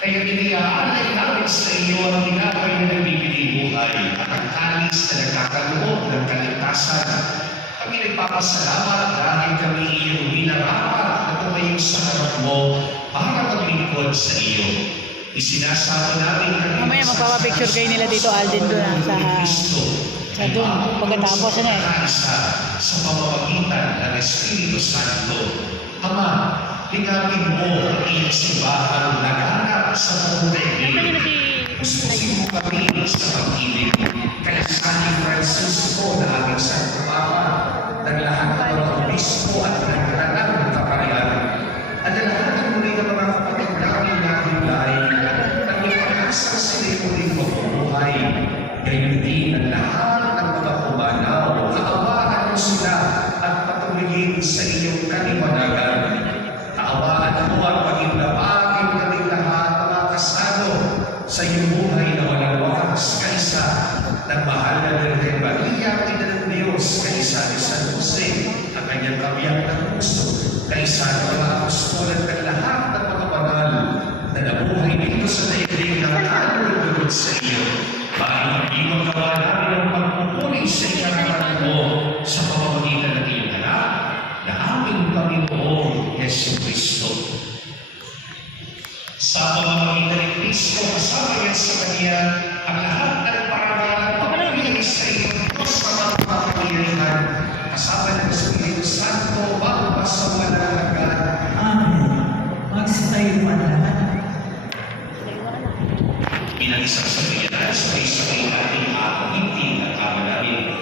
Kaya iniaalay namin sa iyo ang ginagaway na nagbibigay buhay at ang kalis na nagkakaloob ng kaligtasan. Kami nagpapasalamat dahil kami iyong binarapat na tumayo sa harap mo para maglingkod sa iyo. Isinasama namin kami Mamaya magpapapicture kayo nila dito, Alden, doon sa doon. Pagkatapos na sa pamamagitan ng Espiritu Santo. Ama, hinapin mo ang iyong simbahang naganap sa pagmumuli. Pususin mo kami sa pag-ibig. Kaya sa ni Francisco na aming Santo Papa, ng lahat ng mga obispo at nagranang ng kaparian, at ng lahat ng muli ng mga kapatid namin na hulay, at yung pag-asa sila'y muling mabubuhay. Gayon din ang lahat ng mga pumanaw, kaawaan mo sila at patuloyin sa iyong kaliwanagan. Kaawaan mo ang maging labagin kaming lahat ng mga kasalo sa iyong buhay na walang wakas kaisa ng mahal na Birhen Maria, ina ng Diyos, kaisa ni San Jose, ang kanyang kabiyak ng puso, kaisa ng mga apostol at ng lahat ng mga banal na nabuhay dito sa daigdig ng kalulugod sa iyo. Para hindi magawa namin ang pagpupuri sa ikararan mo sa pamamagitan ng iyong anak na aming Panginoong Yesu Cristo. Sa pamamagitan ng Cristo, kasama yan sa Kanya ang lahat ng parangalan at pagpapili sa iyong Diyos na mga kapangyarihan, kasama ng Espiritu Santo, bago pa sa walang hanggan. Amen. Magsitayo pa lahat. Pinag-isang sa Pilipinas, sabay-sabay natin apagintin ang ama namin.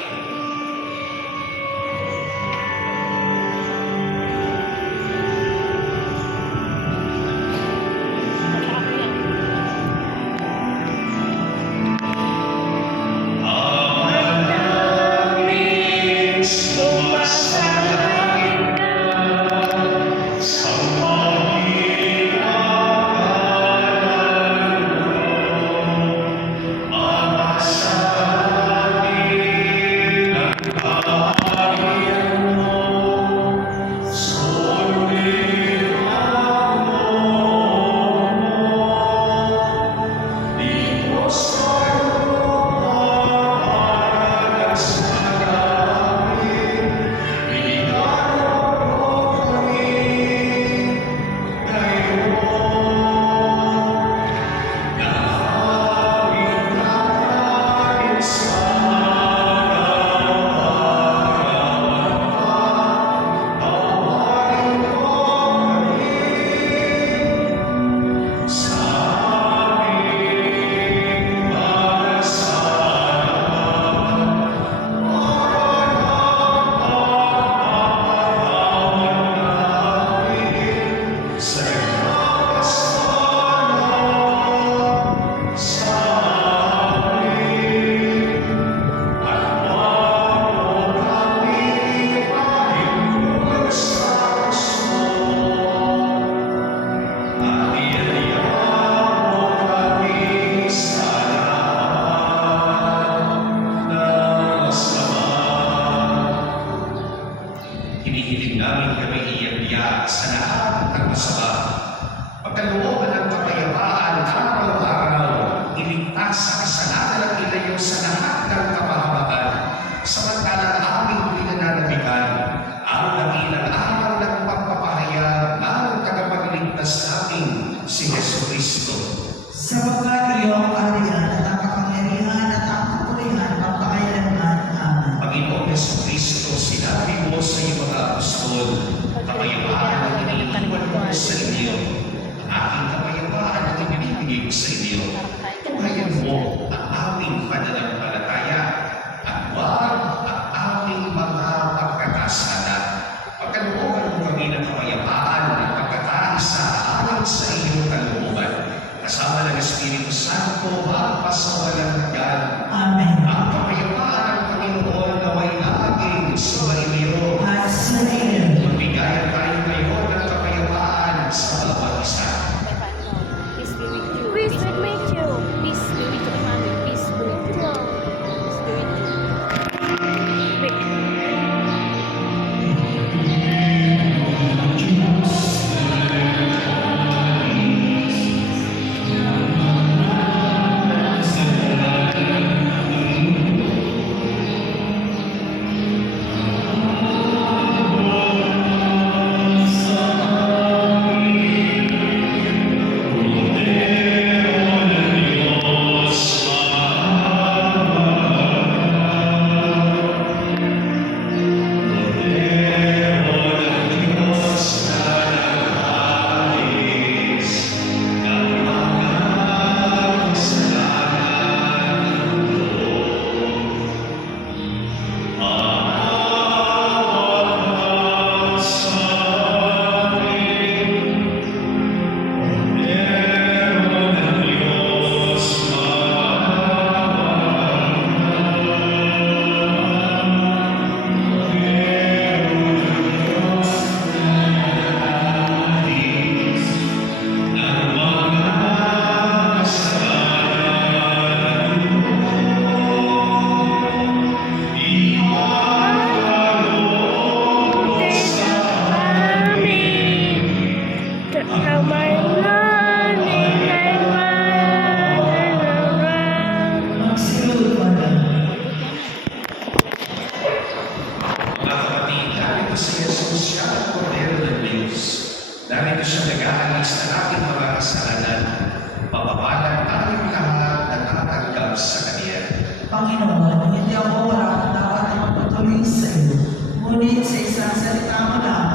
Hinihiling namin kami iiyak sa lahat ng masama. Pagkalooban ng kapayapaan araw-araw, iligtas sa kasalanan at ilayo sa lahat ng kapahamakan. Samantalang aming pinananabikan ang dakilang araw ng pagpapahayag ng tagapagligtas namin, si Yesu Cristo. Sapagkat iyong kaharian at ang kapangyarihan at ang kapurihan magpakailanman. Amen. Panginoong Yesu Cristo, sinabi mo sa iyong mga apostol, kapayapaan ang iniiwan ko sa inyo. Ang aking kapayapaan ang ibinibigay ko sa inyo. Tuhayan mo ang aming pananampalataya at huwag ang aming mga pagkakasala. Pagkalooban mo kami ng kapayapaan at pagkakaisa ayon sa iyong kalooban. Kasama ng Espiritu Santo, magpasawalang hanggan. Amen. Ang kapayapaan ng Panginoon naway laging sumainyo. At sa iyo. Magbigayan tayo ngayon ng kapayapaan sa bawat isa. Peace be with you. Peace be with you. Peace be with you, Mami. Peace be with you. Peace be with you. Wait. How my running and run and run. Magsilod ka na. Mga kapatid, narito si Jesus, siya ang Kordero ng Diyos. Narito siya nag-aalis ng ating mga kasalanan. Papapalang tayong lahat na tatanggap sa Kanya. Panginoon, hindi ako wala dapat ipagpatuloy sa iyo. Ngunit sa isang salita mo lang,